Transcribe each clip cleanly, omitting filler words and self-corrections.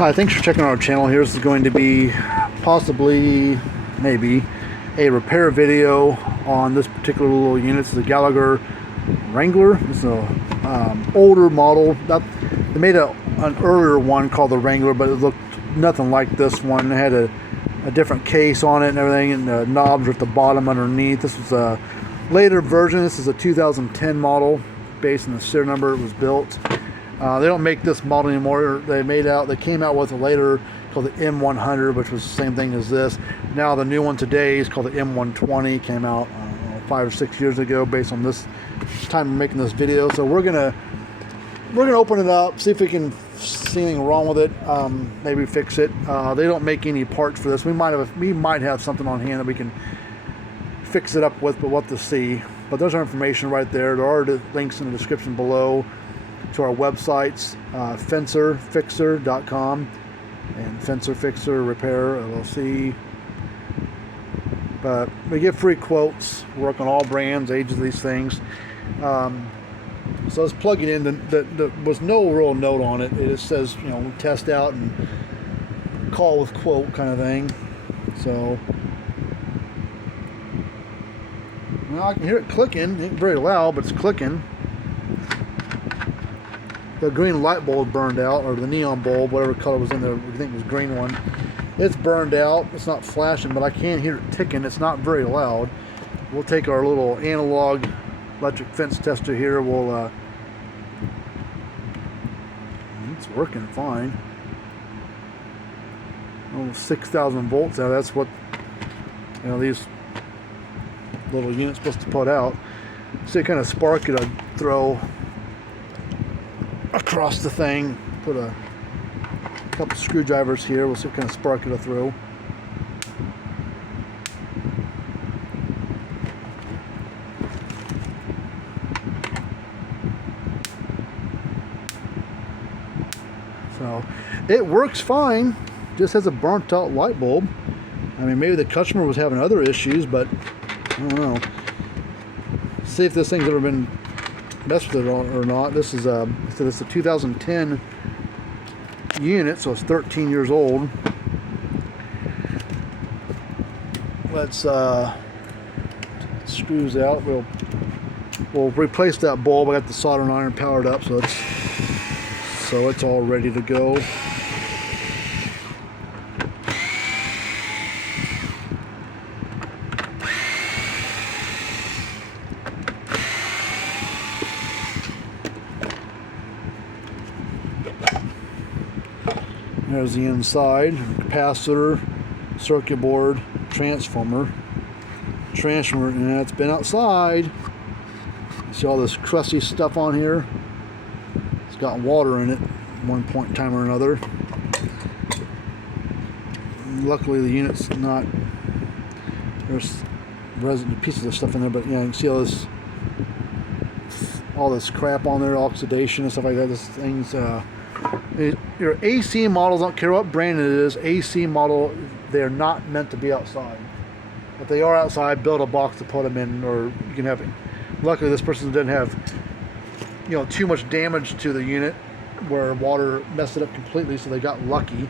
Hi, thanks for checking out our channel. Here's going to be possibly, maybe, a repair video on this particular little unit. It's a Gallagher Wrangler. It's a older model. They made an earlier one called the Wrangler, but it looked nothing like this one. It had a different case on it and everything, and the knobs are at the bottom underneath. This was a later version. This is a 2010 model based on the serial number it was built. They don't make this model anymore. They came out with a later called the M100, which was the same thing as this. Now the new one today is called the M120. Came out 5 or 6 years ago, based on this time of making this video. So we're gonna open it up, see if we can see anything wrong with it. Maybe fix it. They don't make any parts for this. We might have something on hand that we can fix it up with, but we'll have to see. But there's our information right there. There are the links in the description below to our websites, fencerfixer.com and Fencer Fixer Repair LLC. But we give free quotes, work on all brands, ages of these things. So let's plug it in. There was no real note on it. It just says, you know, test out and call with quote kind of thing. So well, I can hear it clicking. It ain't very loud, but it's clicking. The green light bulb burned out, or the neon bulb, whatever color was in there, we think was green one. It's burned out. It's not flashing, but I can hear it ticking. It's not very loud. We'll take our little analog electric fence tester here. It's working fine. Almost 6,000 volts now. That's what, you know, these little units supposed to put out. See what kind of spark it'll throw across the thing. Put a couple screwdrivers here. We'll see what kind of spark it'll throw. So it works fine. Just has a burnt out light bulb. I mean, maybe the customer was having other issues, but I don't know. See if this thing's ever been messed with it or not. This is a 2010 unit, so it's 13 years old. Let's screws out. We'll replace that bulb. I got the soldering iron powered up, so it's all ready to go. There's the inside: capacitor, circuit board, transformer, and it's been outside. See all this crusty stuff on here? It's got water in it at one point in time or another. Luckily the unit's not, there's resin pieces of stuff in there, but yeah, you can see all this crap on there, oxidation and stuff like that. This thing's your AC models, don't care what brand it is, AC model, they're not meant to be outside. If they are outside, build a box to put them in, or you can have it. Luckily this person didn't have, you know, too much damage to the unit where water messed it up completely, so they got lucky.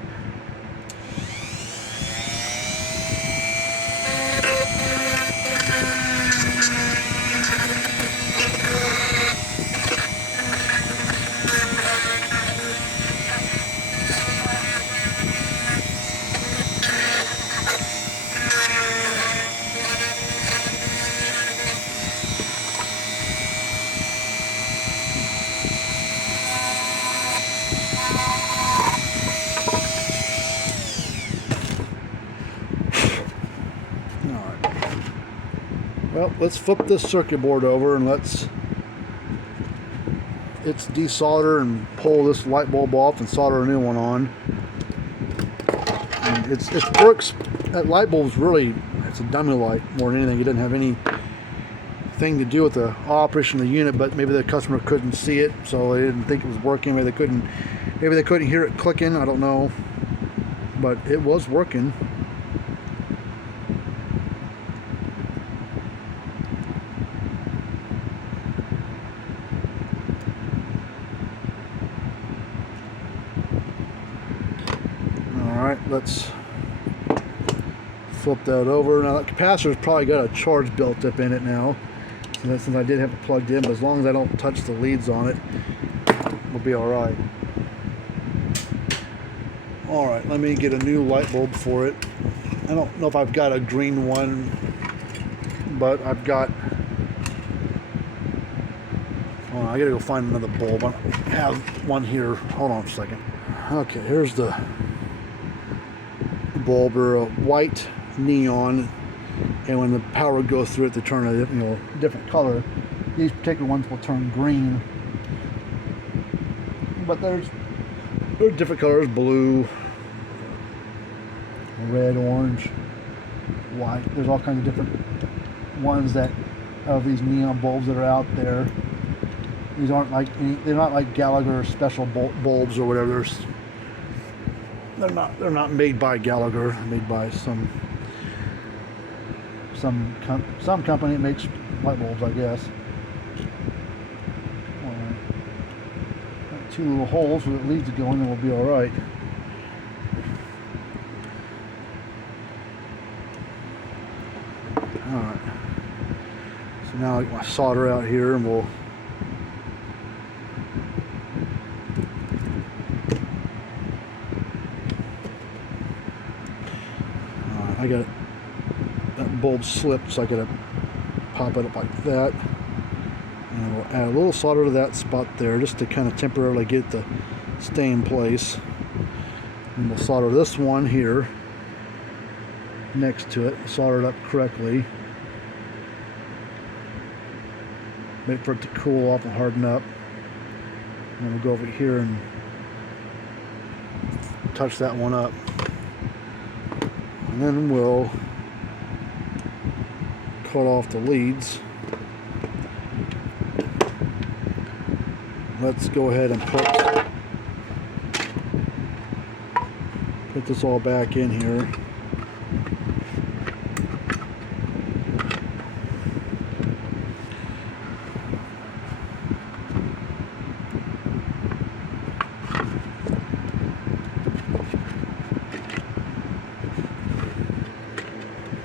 Well, let's flip this circuit board over and let's desolder and pull this light bulb off and solder a new one on. And it works. That light bulb's really, it's a dummy light more than anything. It doesn't have anything to do with the operation of the unit, but maybe the customer couldn't see it, so they didn't think it was working. Maybe they couldn't hear it clicking. I don't know, but it was working. Alright, let's flip that over. Now that capacitor's probably got a charge built up in it now. And since I did have it plugged in, but as long as I don't touch the leads on it, we'll be alright. Alright, let me get a new light bulb for it. I don't know if I've got a green one, but I've got... Hold on, I gotta go find another bulb. I have one here. Hold on a second. Okay, here's the bulb, or a white neon, and when the power goes through it, they turn a different color. These particular ones will turn green, but there's different colors: blue, red, orange, white. There's all kinds of different ones that of these neon bulbs that are out there. These aren't like they're not like Gallagher special bulbs or whatever. They're not made by Gallagher. They're made by some company that makes light bulbs, I guess. Got two little holes where it leads to go in, and we'll be all right. All right. So now I get my solder out here, and we'll. I got that bulb slipped, so I gotta pop it up like that, and we'll add a little solder to that spot there just to kind of temporarily get it to stay in place. And we'll solder this one here next to it, solder it up correctly, wait for it to cool off and harden up, and then we'll go over here and touch that one up. And then we'll cut off the leads. Let's go ahead and put this all back in here.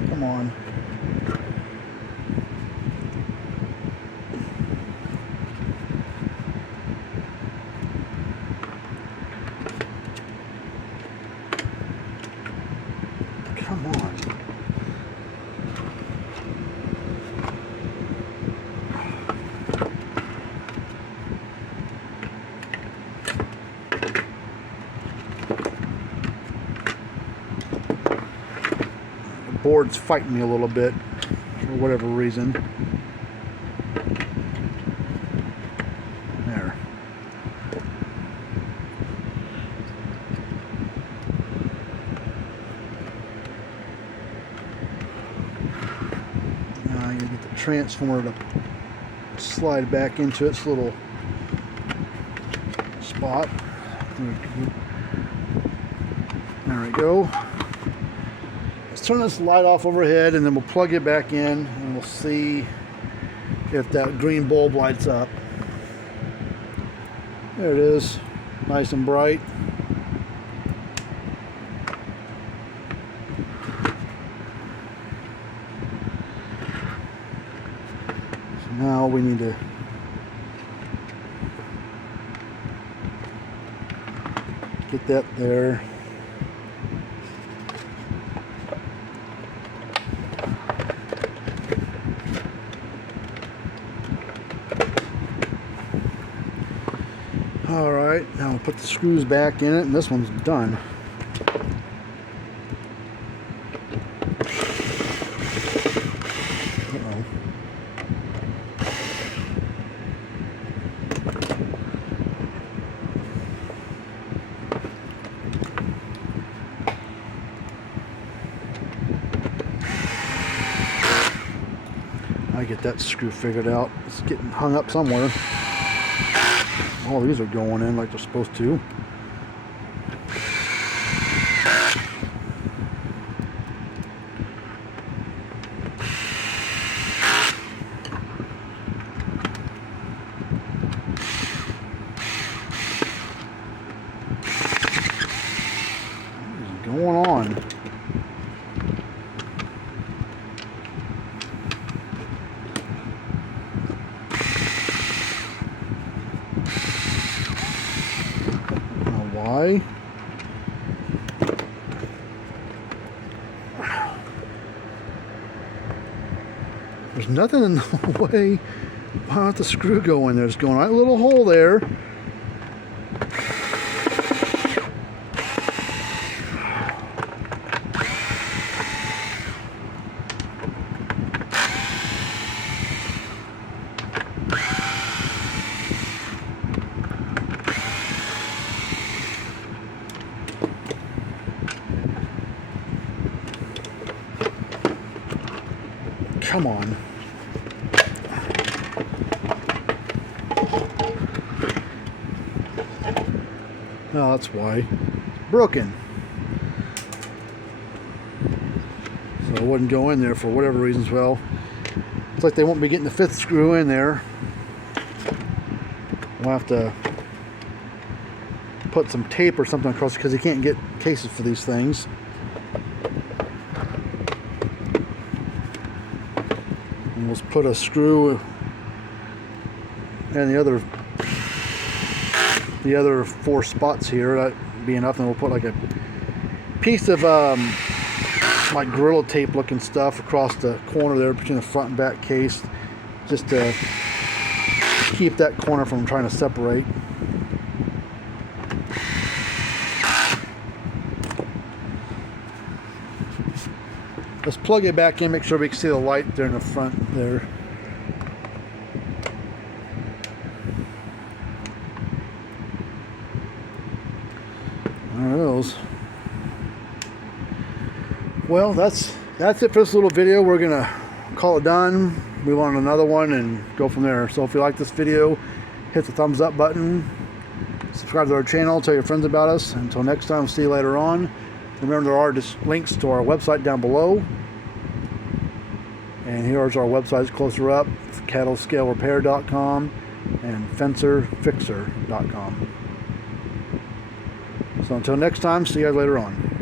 Come on. Come on. Board's fighting me a little bit for whatever reason. There. Now you get the transformer to slide back into its little spot. There we go. Let's turn this light off overhead, and then we'll plug it back in, and we'll see if that green bulb lights up. There it is, nice and bright. So now we need to get that there. Alright, now we'll put the screws back in it, and this one's done. Uh-oh. I get that screw figured out. It's getting hung up somewhere. All these are going in like they're supposed to. going on? Why? There's nothing in the way. Why don't the screw go in there? It's going right little hole there. Come on. No, that's why. It's broken. So it wouldn't go in there for whatever reasons. Well, it's like they won't be getting the 5th screw in there. We'll have to put some tape or something across because you can't get cases for these things. And we'll put a screw and the other 4 spots here. That'd be enough. And we'll put like a piece of like Gorilla Tape looking stuff across the corner there between the front and back case, just to keep that corner from trying to separate. Let's plug it back in, make sure we can see the light there in the front there. There it goes. Well, that's it for this little video. We're gonna call it done, move on to another one, and go from there. So if you like this video, hit the thumbs up button, subscribe to our channel, tell your friends about us. Until next time, see you later on. Remember, there are just links to our website down below. And here's our websites closer up: cattlescalerepair.com and fencerfixer.com. So until next time, see you guys later on.